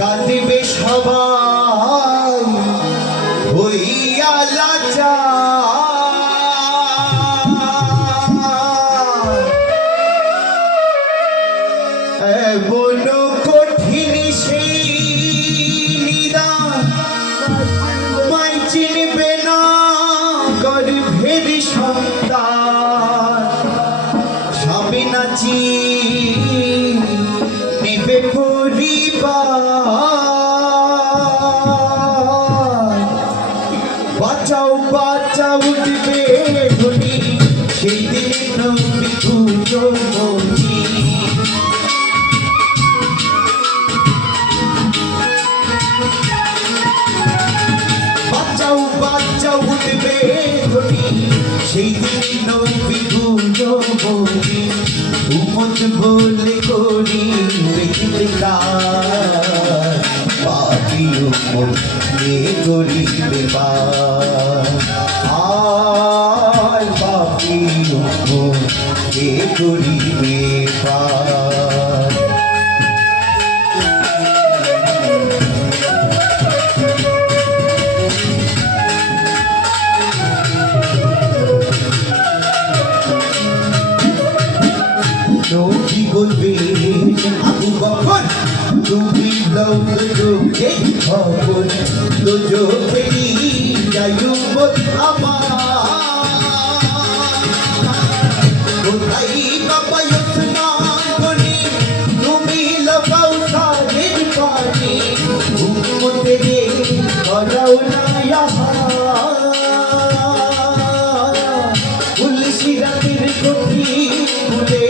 কাঁদিবে সবাই হইয়া লাচার, এমন কঠিন সেই নিদান মাই চিনবে না গর্ভের সন্তান। স্বামী নাচি নেবে পরিবার, বাঁচাও বাঁচাও উঠবে ধনী সেই দিন বিপুল মনি। বাঁচাও বাঁচাও উঠবে ধনী সেই দিন বিপুল মনি। উমত বলে করি পাপি উমত নিয়ে করিবে আর পাপি উমত নিয়ে করিবে পার। নবী বলবে আবু বকর তুমি লোকে খবর দোজখেরি যাইয়ুবত আমার। কোথায় বাবা ওসমান গনি তুমি লাগাও সাদের পানি, উম্মতে রে করাও না ইহা তুলসিরাতের কঠি ফুলে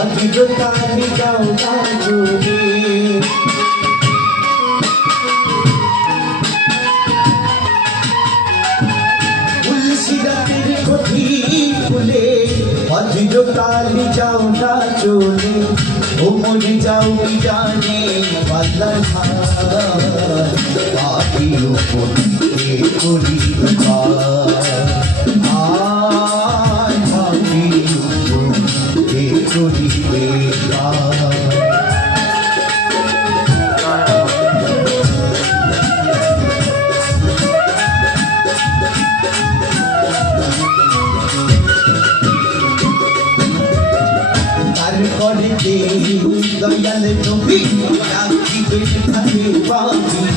অজিরতানি যাও না জুড়ে। তুলসিরাতের কঠি ফুলে অজিরতানি যাও না চলে। ও মরে যাও জানে পাল্লা পাপি উপর করি করিবে তারপরে দয়াল নবী রাখিবে থাকে পাপি